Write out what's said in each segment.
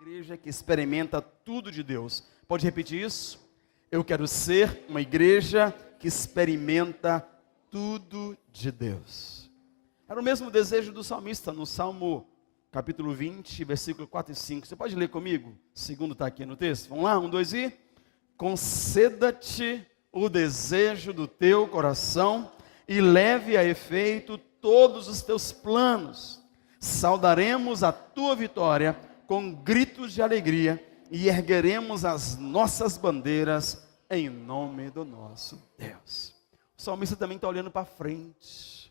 Igreja que experimenta tudo de Deus. Pode repetir isso? Eu quero ser uma igreja que experimenta tudo de Deus. Era o mesmo desejo do salmista no Salmo capítulo 20, versículo 4 e 5. Você pode ler comigo? O segundo está aqui no texto. Vamos lá, 1, 2 e... Conceda-te o desejo do teu coração e leve a efeito todos os teus planos. Saudaremos a tua vitória com gritos de alegria e ergueremos as nossas bandeiras em nome do nosso Deus. O salmista também está olhando para frente,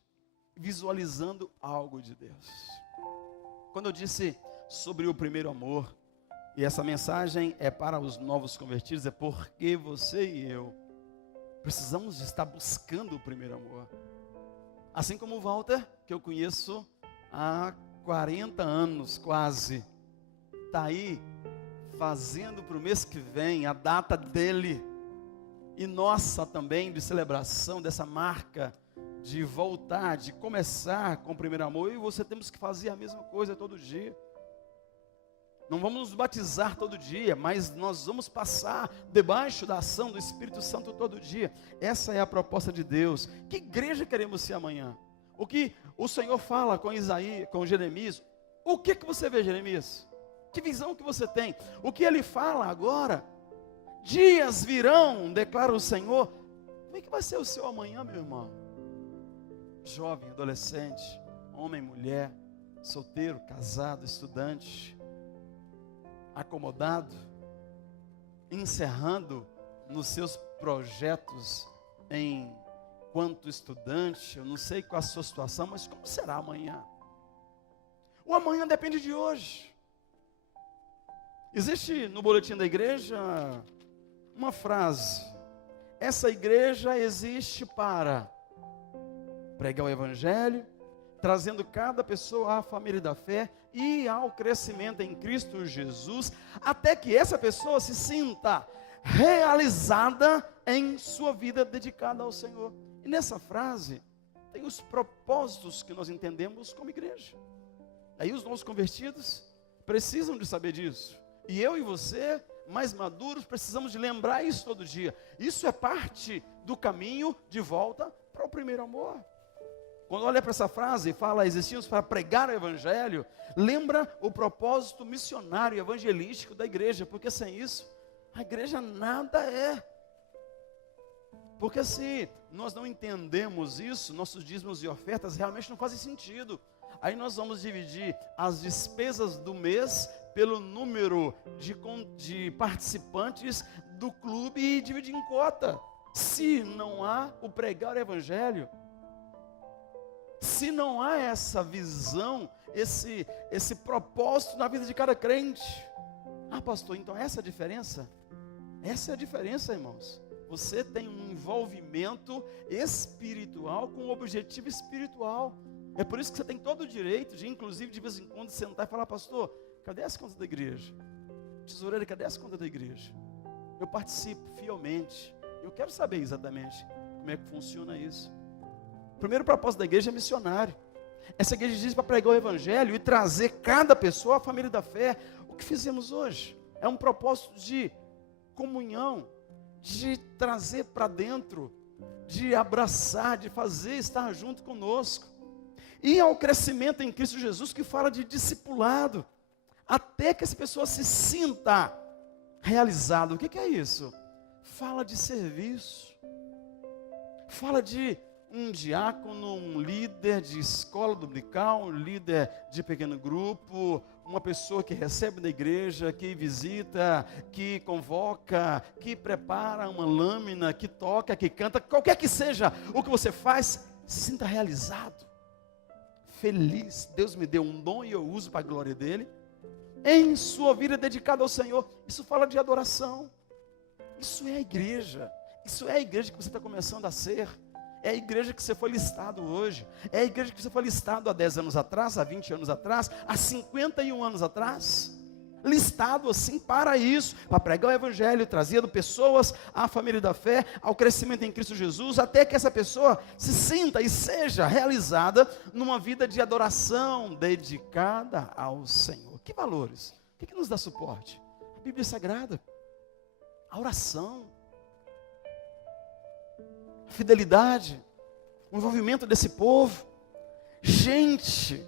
visualizando algo de Deus. Quando eu disse sobre o primeiro amor, e essa mensagem é para os novos convertidos, é porque você e eu precisamos estar buscando o primeiro amor. Assim como o Walter, que eu conheço há 40 anos quase, está aí fazendo para o mês que vem a data dele, e nossa também, de celebração dessa marca, de voltar, de começar com o primeiro amor. E você temos que fazer a mesma coisa todo dia. Não vamos nos batizar todo dia, mas nós vamos passar debaixo da ação do Espírito Santo todo dia. Essa é a proposta de Deus. Que igreja queremos ser amanhã? O que o Senhor fala com Isaías, com Jeremias? O que você vê, Jeremias? Que visão que você tem? O que ele fala agora? Dias virão, declara o Senhor. Como é que vai ser o seu amanhã, meu irmão? Jovem, adolescente, homem, mulher, solteiro, casado, estudante, acomodado, encerrando nos seus projetos enquanto estudante. Eu não sei qual a sua situação, mas como será amanhã? O amanhã depende de hoje. Existe no boletim da igreja uma frase: essa igreja existe para pregar o evangelho, trazendo cada pessoa à família da fé e ao crescimento em Cristo Jesus, até que essa pessoa se sinta realizada em sua vida dedicada ao Senhor. E nessa frase tem os propósitos que nós entendemos como igreja. Aí os novos convertidos precisam de saber disso. E eu e você, mais maduros, precisamos de lembrar isso todo dia. Isso é parte do caminho de volta para o primeiro amor. Quando olha para essa frase e fala, existimos para pregar o evangelho, lembra o propósito missionário, evangelístico da igreja, porque sem isso, a igreja nada é. Porque se nós não entendemos isso, nossos dízimos e ofertas realmente não fazem sentido. Aí nós vamos dividir as despesas do mês pelo número de participantes do clube e dividir em cota. Se não há o pregar o evangelho, se não há essa visão, esse propósito na vida de cada crente. Ah, pastor, então essa é a diferença? Essa é a diferença, irmãos. Você tem um envolvimento espiritual com um objetivo espiritual. É por isso que você tem todo o direito de, inclusive, de vez em quando, sentar e falar: pastor, cadê as contas da igreja? Tesoureira, cadê as contas da igreja? Eu participo fielmente. Eu quero saber exatamente como é que funciona isso. O primeiro propósito da igreja é missionário. Essa igreja diz para pregar o evangelho e trazer cada pessoa à família da fé. O que fizemos hoje é um propósito de comunhão, de trazer para dentro, de abraçar, de fazer estar junto conosco. E ao crescimento em Cristo Jesus, que fala de discipulado, até que essa pessoa se sinta realizada. O que é isso? Fala de serviço, fala de um diácono, um líder de escola dominical, um líder de pequeno grupo, uma pessoa que recebe da igreja, que visita, que convoca, que prepara uma lâmina, que toca, que canta, qualquer que seja o que você faz, se sinta realizado, feliz. Deus me deu um dom e eu uso para a glória dele, em sua vida dedicada ao Senhor. Isso fala de adoração. Isso é a igreja. Isso é a igreja que você está começando a ser. É a igreja que você foi listado hoje. É a igreja que você foi listado há 10 anos atrás, há 20 anos atrás, há 51 anos atrás. listado assim para isso, para pregar o evangelho, trazendo pessoas à família da fé, ao crescimento em Cristo Jesus, até que essa pessoa se sinta e seja realizada numa vida de adoração dedicada ao Senhor. Que valores? O que nos dá suporte? A Bíblia Sagrada, a oração, a fidelidade, o envolvimento desse povo. Gente,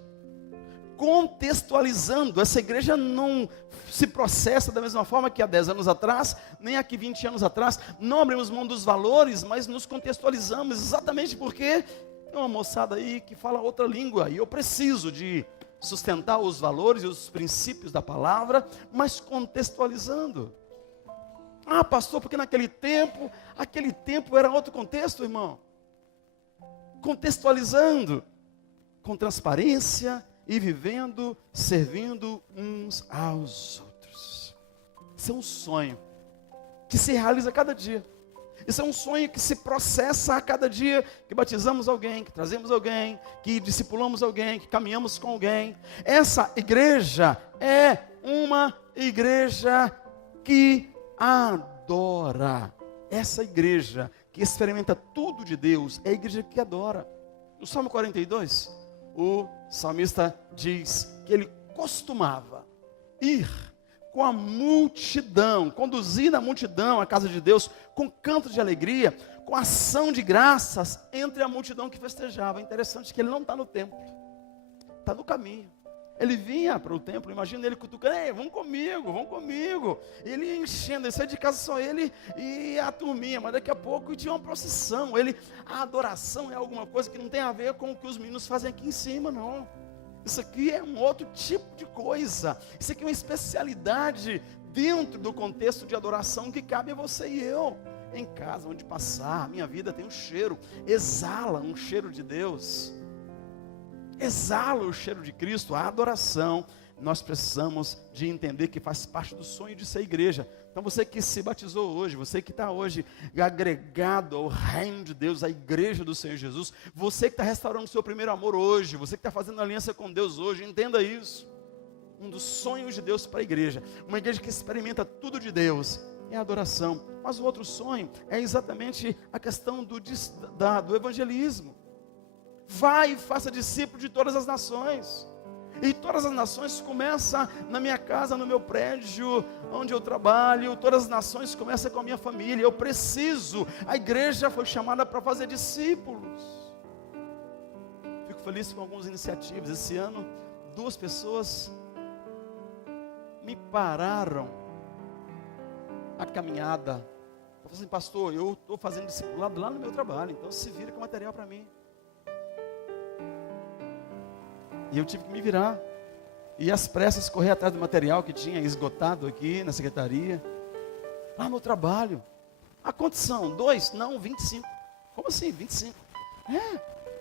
contextualizando, essa igreja não se processa da mesma forma que há 10 anos atrás, nem aqui 20 anos atrás. Não abrimos mão dos valores, mas nos contextualizamos, exatamente porque tem uma moçada aí que fala outra língua, e eu preciso de sustentar os valores e os princípios da palavra, mas contextualizando. Ah, pastor, porque aquele tempo era outro contexto, irmão. Contextualizando, com transparência e vivendo, servindo uns aos outros. Isso é um sonho que se realiza a cada dia. Isso é um sonho que se processa a cada dia que batizamos alguém, que trazemos alguém, que discipulamos alguém, que caminhamos com alguém. Essa igreja é uma igreja que adora. Essa igreja que experimenta tudo de Deus é a igreja que adora. No Salmo 42, o salmista diz que ele costumava ir com a multidão, conduzir a multidão à casa de Deus, com canto de alegria, com ação de graças entre a multidão que festejava. Interessante que ele não está no templo, está no caminho. Ele vinha para o templo, imagina ele cutucando: ei, vamos comigo. Ele ia enchendo, ele saía de casa só ele e a turminha, mas daqui a pouco tinha uma procissão. A adoração é alguma coisa que não tem a ver com o que os meninos fazem aqui em cima, não. Isso aqui é um outro tipo de coisa. Isso aqui é uma especialidade dentro do contexto de adoração que cabe a você e eu. Em casa, onde passar, minha vida tem um cheiro, exala um cheiro de Deus, exala o cheiro de Cristo, a adoração. Nós precisamos de entender que faz parte do sonho de ser igreja. Então você que se batizou hoje, você que está hoje agregado ao reino de Deus, à igreja do Senhor Jesus, você que está restaurando o seu primeiro amor hoje, você que está fazendo aliança com Deus hoje, entenda isso. Um dos sonhos de Deus para a igreja, uma igreja que experimenta tudo de Deus, é a adoração. Mas o outro sonho é exatamente a questão do evangelismo. Vai e faça discípulo de todas as nações. E todas as nações começam na minha casa, no meu prédio, onde eu trabalho. Todas as nações começam com a minha família. Eu preciso. A igreja foi chamada para fazer discípulos. Fico feliz com algumas iniciativas. Esse ano, 2 pessoas me pararam a caminhada. Eu falei assim: pastor, eu estou fazendo discipulado lá no meu trabalho, então se vira com material para mim. E eu tive que me virar. E às pressas correr atrás do material que tinha esgotado aqui na secretaria. Lá no trabalho. A quantos são? 2? Não, 25. Como assim, 25?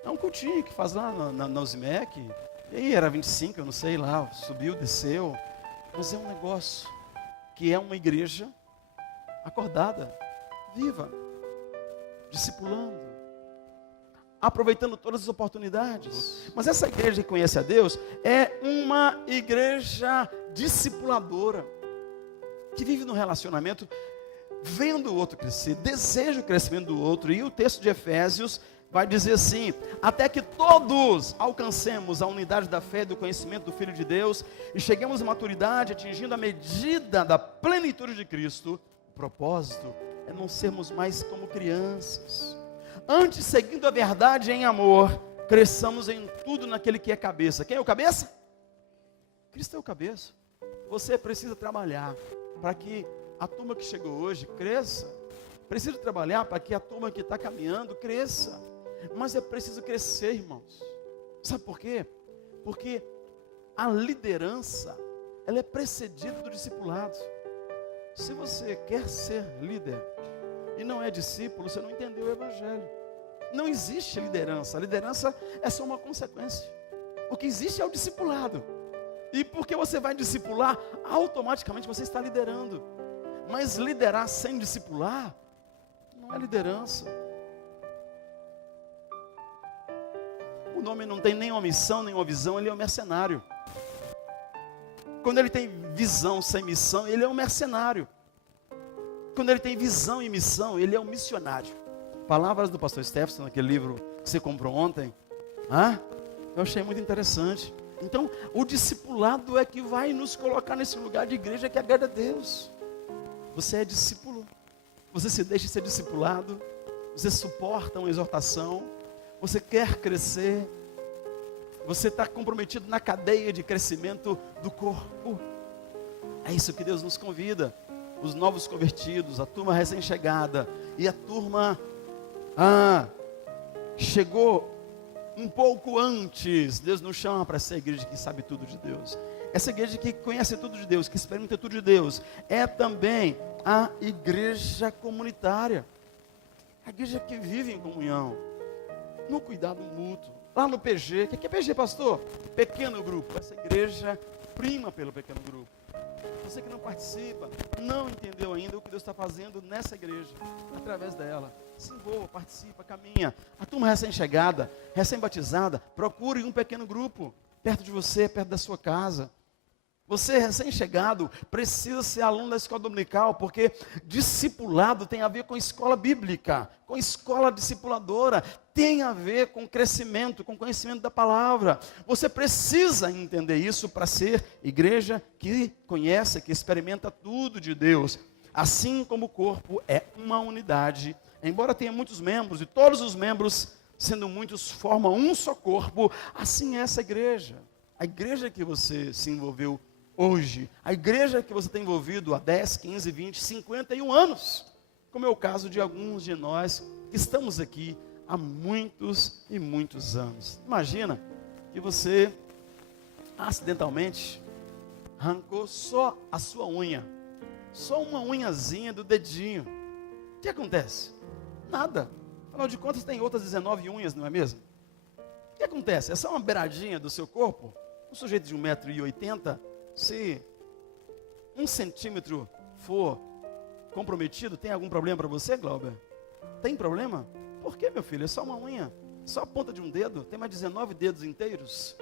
É um cultinho que faz lá na Uzimec. E aí era 25, eu não sei lá. Subiu, desceu. Mas é um negócio que é uma igreja acordada, viva, discipulando, aproveitando todas as oportunidades. Mas essa igreja que conhece a Deus é uma igreja discipuladora, que vive no relacionamento, vendo o outro crescer, deseja o crescimento do outro. E o texto de Efésios vai dizer assim: até que todos alcancemos a unidade da fé e do conhecimento do Filho de Deus e cheguemos à maturidade, atingindo a medida da plenitude de Cristo. O propósito é não sermos mais como crianças. Antes, seguindo a verdade em amor, cresçamos em tudo naquele que é cabeça. Quem é o cabeça? Cristo é o cabeça. Você precisa trabalhar para que a turma que chegou hoje cresça. Precisa trabalhar para que a turma que está caminhando cresça. Mas é preciso crescer, irmãos. Sabe por quê? Porque a liderança, ela é precedida do discipulado. Se você quer ser líder e não é discípulo, você não entendeu o evangelho. Não existe liderança. A liderança é só uma consequência. O que existe é o discipulado. E porque você vai discipular, automaticamente você está liderando. Mas liderar sem discipular não é liderança. O nome não tem nem uma missão, nem uma visão, ele é um mercenário. Quando ele tem visão sem missão, ele é um mercenário. Quando ele tem visão e missão, ele é um missionário. Palavras do pastor Stephenson, naquele livro que você comprou ontem. Eu achei muito interessante. Então, o discipulado é que vai nos colocar nesse lugar de igreja que agrada a Deus. Você é discípulo. Você se deixa ser discipulado. Você suporta uma exortação. Você quer crescer. Você está comprometido na cadeia de crescimento do corpo. É isso que Deus nos convida. Os novos convertidos, a turma recém-chegada. E a turma chegou um pouco antes. Deus nos chama para essa igreja que sabe tudo de Deus. Essa igreja que conhece tudo de Deus, que experimenta tudo de Deus. É também a igreja comunitária. A igreja que vive em comunhão. No cuidado mútuo. Lá no PG, o que é PG, pastor? Pequeno grupo. Essa igreja prima pelo pequeno grupo. Você que não participa, não entendeu ainda o que Deus está fazendo nessa igreja, através dela. Se envolva, participa, caminha. A turma recém-chegada, recém-batizada, procure um pequeno grupo, perto de você, perto da sua casa. Você recém-chegado, precisa ser aluno da escola dominical, porque discipulado tem a ver com escola bíblica, com escola discipuladora, tem a ver com crescimento, com conhecimento da palavra. Você precisa entender isso para ser igreja que conhece, que experimenta tudo de Deus. Assim como o corpo é uma unidade, embora tenha muitos membros, e todos os membros, sendo muitos, formam um só corpo, assim é essa igreja. A igreja que você se envolveu hoje, a igreja que você tem envolvido há 10, 15, 20, 51 anos, como é o caso de alguns de nós que estamos aqui há muitos e muitos anos. Imagina que você acidentalmente arrancou só a sua unha, só uma unhazinha do dedinho. O que acontece? Nada. Afinal de contas tem outras 19 unhas, não é mesmo? O que acontece? É só uma beiradinha do seu corpo. Um sujeito de 1,80 m, se 1 centímetro for comprometido, tem algum problema para você, Glauber? Tem problema? Por quê, meu filho? É só uma unha, só a ponta de um dedo, tem mais 19 dedos inteiros.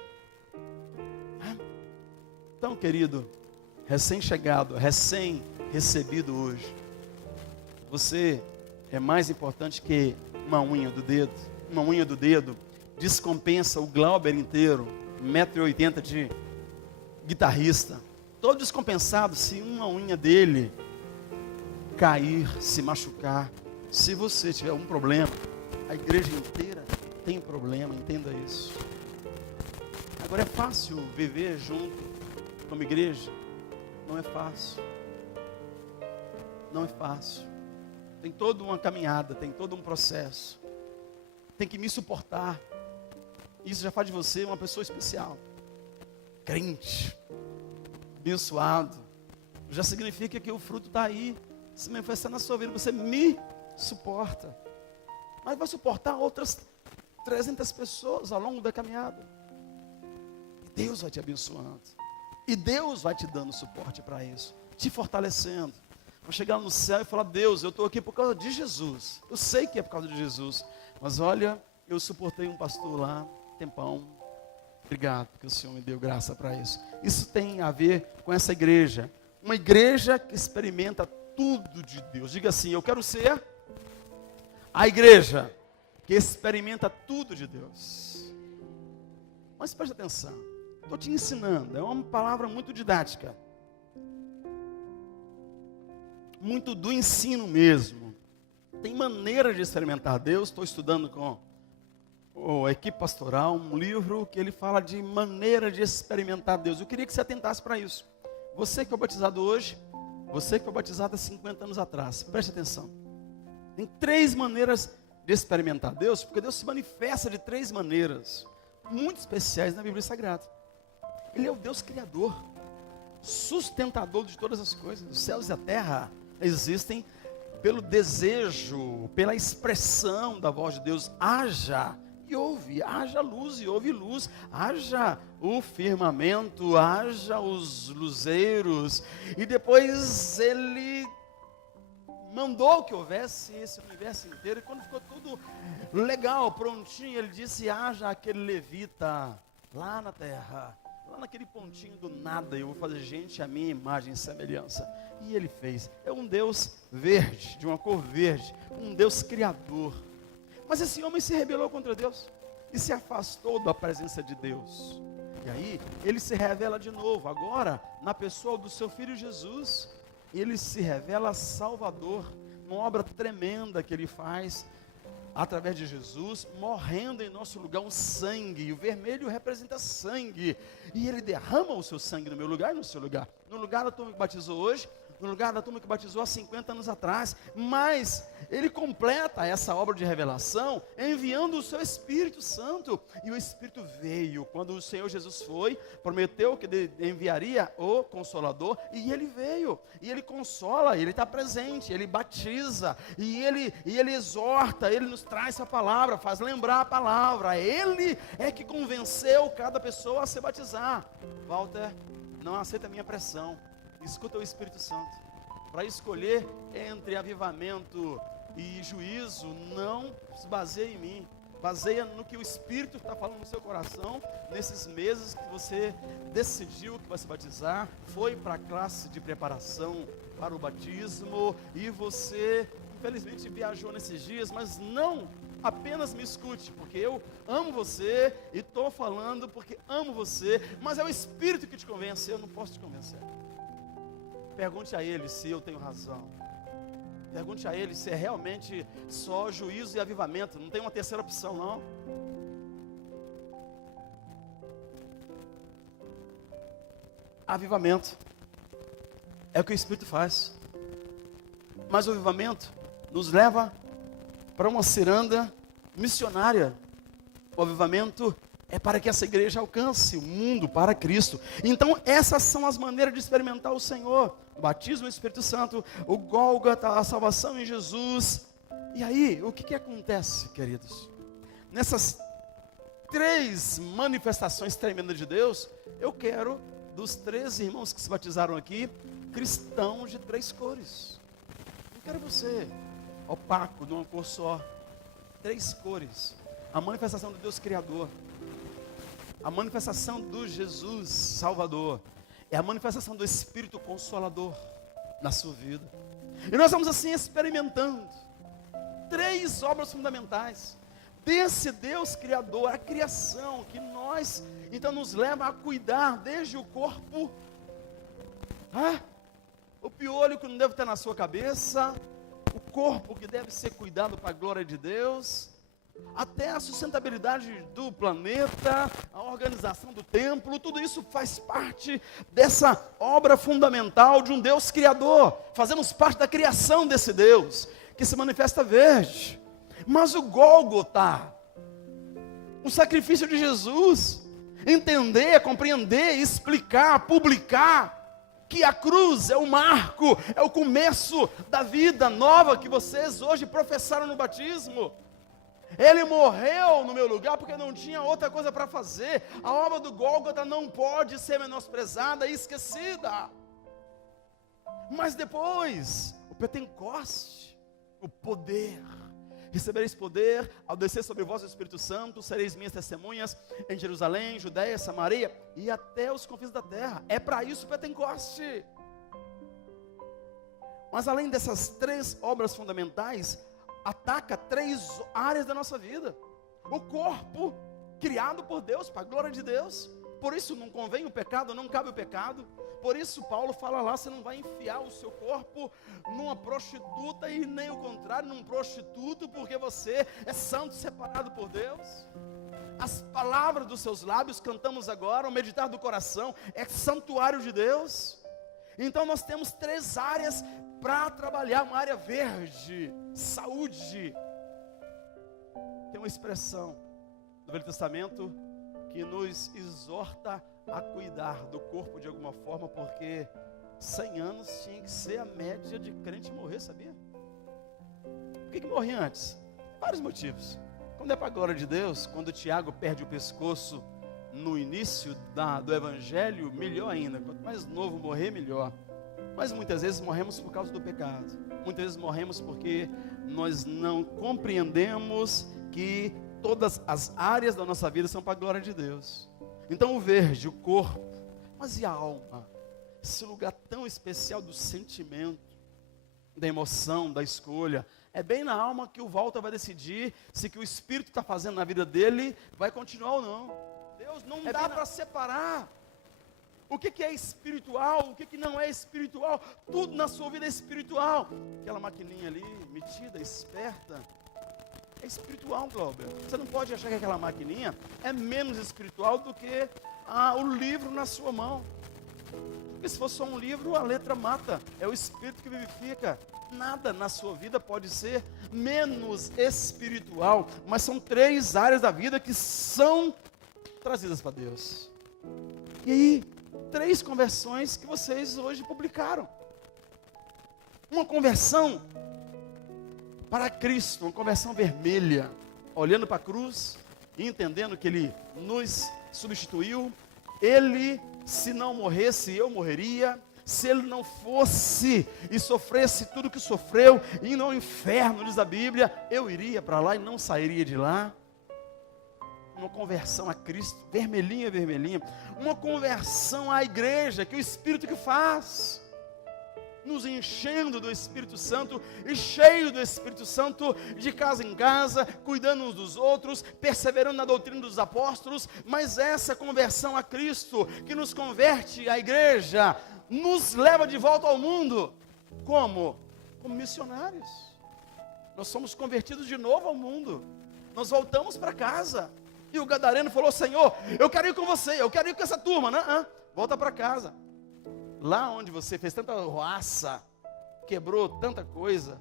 Então, querido, recém-chegado, recém-recebido hoje, você é mais importante que uma unha do dedo. Uma unha do dedo descompensa o Glauber inteiro, 1,80 m de guitarrista, todo descompensado se uma unha dele cair, se machucar. Se você tiver um problema, a igreja inteira tem problema, entenda isso. Agora, é fácil viver junto como igreja? Não é fácil. Não é fácil. Tem toda uma caminhada, tem todo um processo. Tem que me suportar. Isso já faz de você uma pessoa especial. Crente, abençoado, já significa que o fruto está aí, se manifestando na sua vida. Você me suporta, mas vai suportar outras 300 pessoas ao longo da caminhada. E Deus vai te abençoando, e Deus vai te dando suporte para isso, te fortalecendo. Vai chegar no céu e falar: Deus, eu estou aqui por causa de Jesus. Eu sei que é por causa de Jesus, mas olha, eu suportei um pastor lá, tempão. Obrigado, porque o Senhor me deu graça para isso. Isso tem a ver com essa igreja. Uma igreja que experimenta tudo de Deus. Diga assim: eu quero ser a igreja que experimenta tudo de Deus. Mas preste atenção. Estou te ensinando. É uma palavra muito didática. Muito do ensino mesmo. Tem maneira de experimentar Deus. Estou estudando com a equipe pastoral um livro que ele fala de maneira de experimentar Deus. Eu queria que você atentasse para isso. Você que foi batizado hoje, você que foi batizado há 50 anos atrás, preste atenção. Tem 3 maneiras de experimentar Deus, porque Deus se manifesta de 3 maneiras muito especiais na Bíblia Sagrada. Ele é o Deus criador, sustentador de todas as coisas. Os céus e a terra existem pelo desejo, pela expressão da voz de Deus. Haja e houve, haja luz e houve luz, haja o firmamento, haja os luzeiros, e depois ele mandou que houvesse esse universo inteiro, e quando ficou tudo legal, prontinho, ele disse: haja aquele levita lá na terra, lá naquele pontinho do nada, eu vou fazer gente à minha imagem e semelhança. E ele fez. É um Deus verde, de uma cor verde, um Deus criador. Mas esse homem se rebelou contra Deus e se afastou da presença de Deus. E aí, ele se revela de novo, agora, na pessoa do seu filho Jesus. Ele se revela Salvador, uma obra tremenda que ele faz, através de Jesus, morrendo em nosso lugar um sangue, e o vermelho representa sangue, e ele derrama o seu sangue no meu lugar e no seu lugar, no lugar da turma que batizou hoje, no lugar da turma que batizou há 50 anos atrás, mas ele completa essa obra de revelação, enviando o seu Espírito Santo, e o Espírito veio, quando o Senhor Jesus foi, prometeu que enviaria o Consolador, e ele veio, e ele consola, ele está presente, ele batiza, e ele exorta, ele nos traz a palavra, faz lembrar a palavra, ele é que convenceu cada pessoa a se batizar. Walter, não aceita a minha pressão, escuta o Espírito Santo, para escolher entre avivamento e juízo, não se baseia em mim, baseia no que o Espírito está falando no seu coração, nesses meses que você decidiu que vai se batizar, foi para a classe de preparação para o batismo, e você, infelizmente, viajou nesses dias, mas não apenas me escute, porque eu amo você, e estou falando porque amo você, mas é o Espírito que te convence, eu não posso te convencer. Pergunte a ele se eu tenho razão. Pergunte a ele se é realmente só juízo e avivamento. Não tem uma terceira opção, não. Avivamento é o que o Espírito faz. Mas o avivamento nos leva para uma ciranda missionária. O avivamento é para que essa igreja alcance o mundo para Cristo. Então essas são as maneiras de experimentar o Senhor. O batismo no Espírito Santo, o Gólgota, a salvação em Jesus. E aí, o que acontece, queridos? Nessas 3 manifestações tremendas de Deus, eu quero, dos 13 irmãos que se batizaram aqui, cristãos de 3 cores. Eu quero você, opaco, de uma cor só. 3 cores. A manifestação do Deus Criador. A manifestação do Jesus Salvador. É a manifestação do Espírito Consolador na sua vida. E nós vamos assim experimentando 3 obras fundamentais desse Deus Criador, a criação, que nós, então, nos leva a cuidar desde o corpo, o piolho que não deve estar na sua cabeça, o corpo que deve ser cuidado para a glória de Deus, até a sustentabilidade do planeta, a organização do templo, tudo isso faz parte dessa obra fundamental de um Deus Criador. Fazemos parte da criação desse Deus, que se manifesta verde. Mas o Gólgota, o sacrifício de Jesus, entender, compreender, explicar, publicar, que a cruz é o marco, é o começo da vida nova que vocês hoje professaram no batismo. Ele morreu no meu lugar porque não tinha outra coisa para fazer. A obra do Gólgota não pode ser menosprezada e esquecida. Mas depois, o Pentecoste, o poder. Recebereis poder ao descer sobre vós o Espírito Santo, sereis minhas testemunhas em Jerusalém, Judeia, Samaria e até os confins da terra. É para isso o Pentecoste. Mas além dessas 3 obras fundamentais, ataca 3 áreas da nossa vida. O corpo, criado por Deus, para a glória de Deus. Por isso não convém o pecado, não cabe o pecado. Por isso Paulo fala lá, você não vai enfiar o seu corpo numa prostituta e nem o contrário, num prostituto, porque você é santo, separado por Deus. As palavras dos seus lábios, cantamos agora, o meditar do coração, é santuário de Deus. Então nós temos 3 áreas para trabalhar, uma área verde, saúde. Tem uma expressão do Velho Testamento que nos exorta a cuidar do corpo de alguma forma, porque 100 anos tinha que ser a média de crente morrer, sabia? Por que morria antes? Vários motivos. Quando é para a glória de Deus, quando Tiago perde o pescoço no início do evangelho, melhor ainda. Quanto mais novo morrer, melhor. Mas muitas vezes morremos por causa do pecado. Muitas vezes morremos porque nós não compreendemos que todas as áreas da nossa vida são para a glória de Deus. Então o verde, o corpo, mas e a alma? Esse lugar tão especial do sentimento, da emoção, da escolha. É bem na alma que o Walter vai decidir se o que o Espírito está fazendo na vida dele vai continuar ou não. Deus não dá para separar o que é espiritual, o que não é espiritual. Tudo na sua vida é espiritual. Aquela maquininha ali, metida, esperta, é espiritual, Glauber. Você não pode achar que aquela maquininha é menos espiritual do que o livro na sua mão. Porque se fosse só um livro, a letra mata. É o Espírito que vivifica. Nada na sua vida pode ser menos espiritual. Mas são 3 áreas da vida que são trazidas para Deus. E aí, 3 conversões que vocês hoje publicaram. Uma conversão para Cristo, uma conversão vermelha, olhando para a cruz e entendendo que Ele nos substituiu. Ele, se não morresse, eu morreria. Se Ele não fosse e sofresse tudo que sofreu, e no inferno, diz a Bíblia, eu iria para lá e não sairia de lá. Uma conversão a Cristo, vermelhinha, vermelhinha. Uma conversão à igreja, que o Espírito que faz, nos enchendo do Espírito Santo, e cheio do Espírito Santo, de casa em casa, cuidando uns dos outros, perseverando na doutrina dos apóstolos. Mas essa conversão a Cristo, que nos converte à igreja, nos leva de volta ao mundo. Como? Como missionários. Nós somos convertidos de novo ao mundo. Nós voltamos para casa. E o gadareno falou: Senhor, eu quero ir com você, eu quero ir com essa turma. Não, volta para casa. Lá onde você fez tanta roaça, quebrou tanta coisa,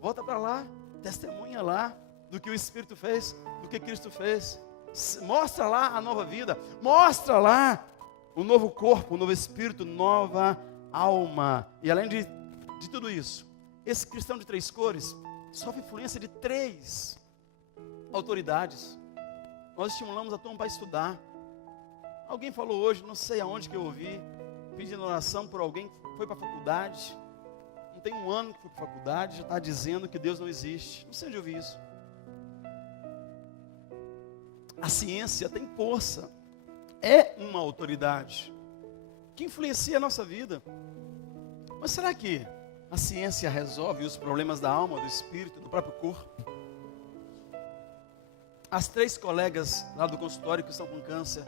volta para lá, testemunha lá do que o Espírito fez, do que Cristo fez. Mostra lá a nova vida, mostra lá o novo corpo, o novo espírito, nova alma. E além de tudo isso, esse cristão de 3 cores sofre influência de 3 autoridades. Nós estimulamos a turma para estudar. Alguém falou hoje, não sei aonde que eu ouvi, pedindo oração por alguém que foi para a faculdade. Não tem 1 ano que foi para a faculdade, já está dizendo que Deus não existe. Não sei onde eu ouvi isso. A ciência tem força. É uma autoridade que influencia a nossa vida. Mas será que a ciência resolve os problemas da alma, do espírito, do próprio corpo? As 3 colegas lá do consultório que estão com câncer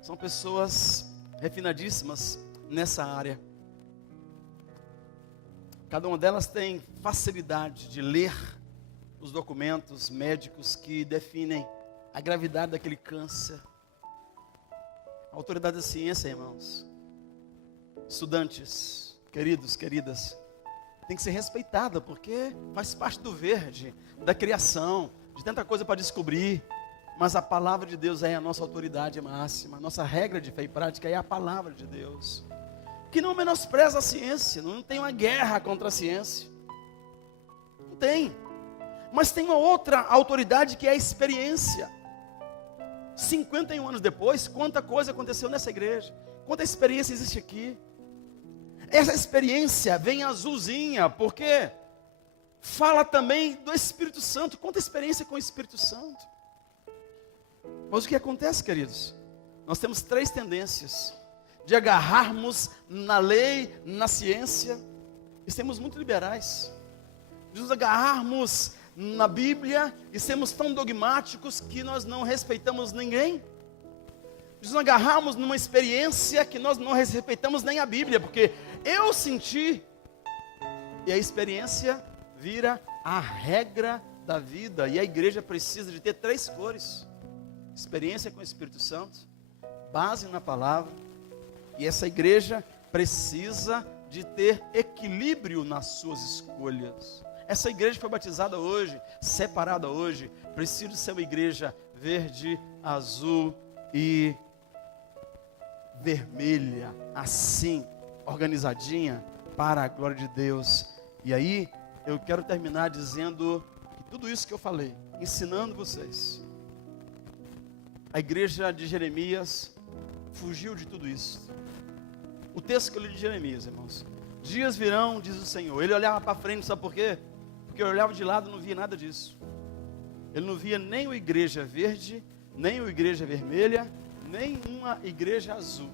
são pessoas refinadíssimas nessa área. Cada uma delas tem facilidade de ler os documentos médicos que definem a gravidade daquele câncer. A autoridade da ciência, irmãos, estudantes, queridos, queridas, tem que ser respeitada, porque faz parte do verde, da criação, de tanta coisa para descobrir. Mas a palavra de Deus é a nossa autoridade máxima, a nossa regra de fé e prática é a palavra de Deus, que não menospreza a ciência. Não tem uma guerra contra a ciência, não tem, mas tem uma outra autoridade que é a experiência. 51 anos depois, quanta coisa aconteceu nessa igreja, quanta experiência existe aqui. Essa experiência vem azulzinha, porque fala também do Espírito Santo. Quanta experiência com o Espírito Santo. Mas o que acontece, queridos? Nós temos 3 tendências de agarrarmos na lei, na ciência, e sermos muito liberais, de nos agarrarmos na Bíblia e sermos tão dogmáticos que nós não respeitamos ninguém, de nos agarrarmos numa experiência que nós não respeitamos nem a Bíblia, porque eu senti, e a experiência vira a regra da vida. E a igreja precisa de ter 3 cores: experiência com o Espírito Santo, base na palavra, e essa igreja precisa de ter equilíbrio nas suas escolhas. Essa igreja foi batizada hoje, separada hoje, precisa ser uma igreja verde, azul e vermelha, assim, organizadinha, para a glória de Deus. E aí, eu quero terminar dizendo que tudo isso que eu falei, ensinando vocês, a igreja de Jeremias fugiu de tudo isso. O texto que eu li de Jeremias, irmãos: dias virão, diz o Senhor. Ele olhava para frente, sabe por quê? Porque eu olhava de lado e não via nada disso. Ele não via nem a igreja verde, nem a igreja vermelha, nem uma igreja azul.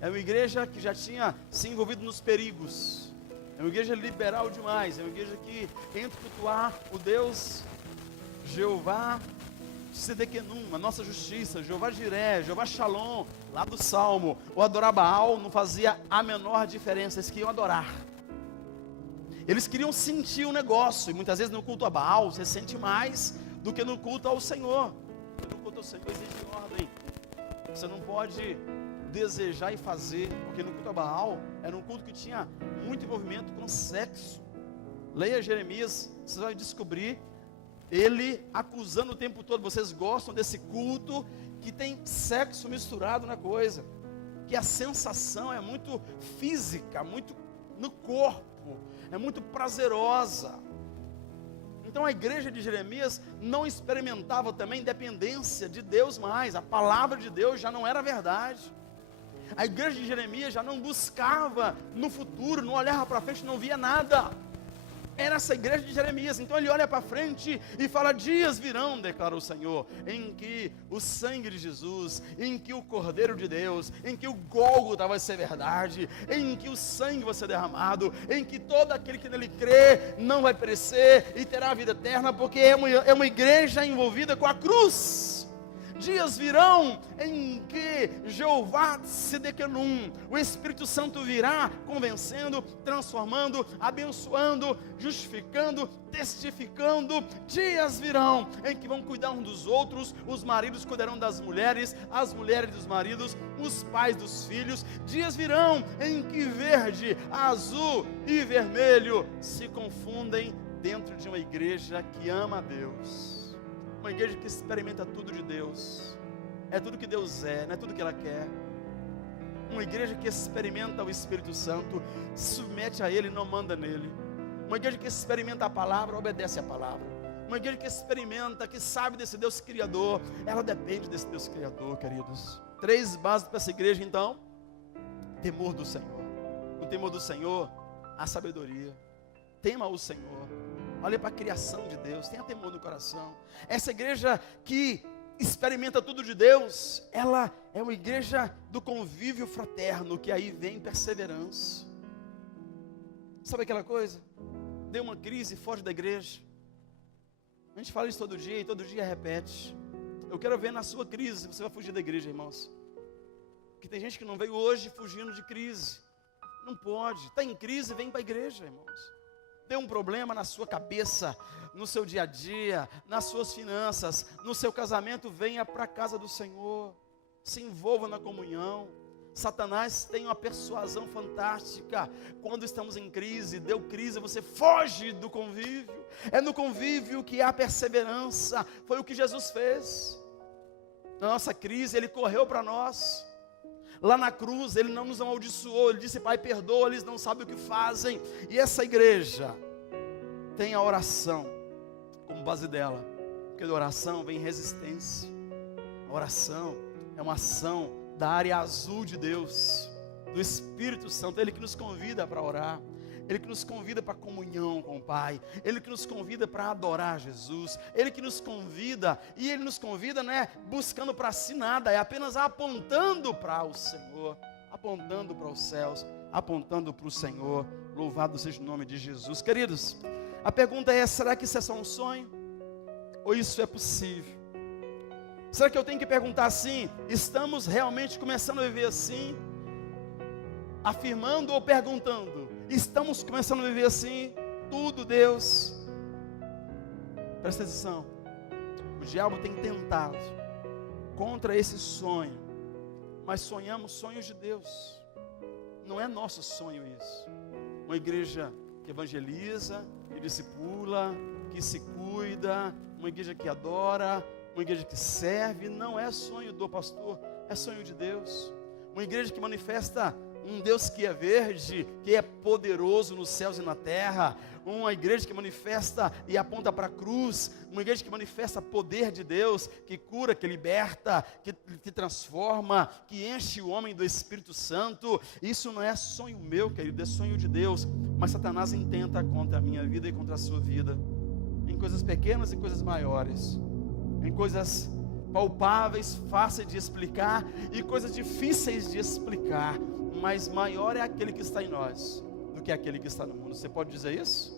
É uma igreja que já tinha se envolvido nos perigos. É uma igreja liberal demais. É uma igreja que entra cultuar o Deus Jeová Sedequenum, a nossa justiça, Jeová Jiré, Jeová Shalom, lá do Salmo. O adorar Baal não fazia a menor diferença, eles queriam adorar. Eles queriam sentir o negócio, e muitas vezes no culto a Baal, você sente mais do que no culto ao Senhor. Porque no culto ao Senhor existe ordem. Você não pode desejar e fazer, porque no culto a Baal era um culto que tinha muito envolvimento com sexo. Leia Jeremias, você vai descobrir ele acusando o tempo todo: vocês gostam desse culto que tem sexo misturado na coisa, que a sensação é muito física, muito no corpo, é muito prazerosa. Então a igreja de Jeremias não experimentava também dependência de Deus mais, a palavra de Deus já não era verdade. A igreja de Jeremias já não buscava no futuro, não olhava para frente, não via nada. Era essa igreja de Jeremias. Então ele olha para frente e fala: dias virão, declara o Senhor, em que o sangue de Jesus, em que o Cordeiro de Deus, em que o Gólgota vai ser verdade, em que o sangue vai ser derramado, em que todo aquele que nele crê não vai perecer e terá a vida eterna, porque é uma igreja envolvida com a cruz. Dias virão em que Jeová Sedequenum, o Espírito Santo virá convencendo, transformando, abençoando, justificando, testificando. Dias virão em que vão cuidar uns dos outros, os maridos cuidarão das mulheres, as mulheres dos maridos, os pais dos filhos. Dias virão em que verde, azul e vermelho se confundem dentro de uma igreja que ama a Deus. Uma igreja que experimenta tudo de Deus. É tudo que Deus é, não é tudo que ela quer. Uma igreja que experimenta o Espírito Santo, se submete a Ele e não manda nele. Uma igreja que experimenta a palavra, obedece a palavra. Uma igreja que experimenta, que sabe desse Deus Criador. Ela depende desse Deus Criador, queridos. 3 bases para essa igreja então: temor do Senhor. No temor do Senhor, a sabedoria. Tema o Senhor. Olha para a criação de Deus, tenha temor no coração. Essa igreja que experimenta tudo de Deus, ela é uma igreja do convívio fraterno, que aí vem perseverança. Sabe aquela coisa? Deu uma crise, foge da igreja. A gente fala isso todo dia e todo dia repete. Eu quero ver na sua crise se você vai fugir da igreja, irmãos. Porque tem gente que não veio hoje fugindo de crise. Não pode, está em crise, vem para a igreja, irmãos. Tem um problema na sua cabeça, no seu dia a dia, nas suas finanças, no seu casamento, venha para a casa do Senhor, se envolva na comunhão. Satanás tem uma persuasão fantástica. Quando estamos em crise, deu crise, você foge do convívio. É no convívio que há perseverança. Foi o que Jesus fez. Na nossa crise, Ele correu para nós. Lá na cruz, Ele não nos amaldiçoou. Ele disse: Pai, perdoa, eles não sabem o que fazem. E essa igreja tem a oração como base dela, porque da oração vem resistência. A oração é uma ação da área azul de Deus, do Espírito Santo. Ele que nos convida para orar, Ele que nos convida para comunhão com o Pai, Ele que nos convida para adorar Jesus, Ele que nos convida, e Ele nos convida não é buscando para si nada, é apenas apontando para o Senhor, apontando para os céus, apontando para o Senhor. Louvado seja o nome de Jesus. Queridos, a pergunta é: será que isso é só um sonho? Ou isso é possível? Será que eu tenho que perguntar assim: estamos realmente começando a viver assim? Afirmando ou perguntando? Estamos começando a viver assim? Tudo, Deus. Presta atenção. O diabo tem tentado contra esse sonho, mas sonhamos sonhos de Deus. Não é nosso sonho isso. Uma igreja que evangeliza, que discipula, que se cuida, uma igreja que adora, uma igreja que serve. Não é sonho do pastor, é sonho de Deus. Uma igreja que manifesta um Deus que é verde, que é poderoso nos céus e na terra. Uma igreja que manifesta e aponta para a cruz. Uma igreja que manifesta poder de Deus, que cura, que liberta, que transforma, que enche o homem do Espírito Santo. Isso não é sonho meu, querido, é sonho de Deus. Mas Satanás intenta contra a minha vida e contra a sua vida, em coisas pequenas e coisas maiores, em coisas palpáveis, fáceis de explicar e coisas difíceis de explicar, mas maior é aquele que está em nós do que aquele que está no mundo. Você pode dizer isso?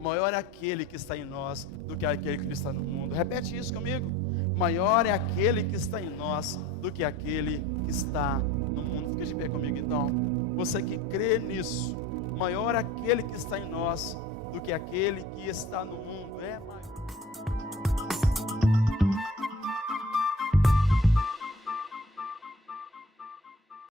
Maior é aquele que está em nós do que aquele que está no mundo. Repete isso comigo. Maior é aquele que está em nós do que aquele que está no mundo. Fica de pé comigo então. Você que crê nisso, maior é aquele que está em nós do que aquele que está no mundo. É maior.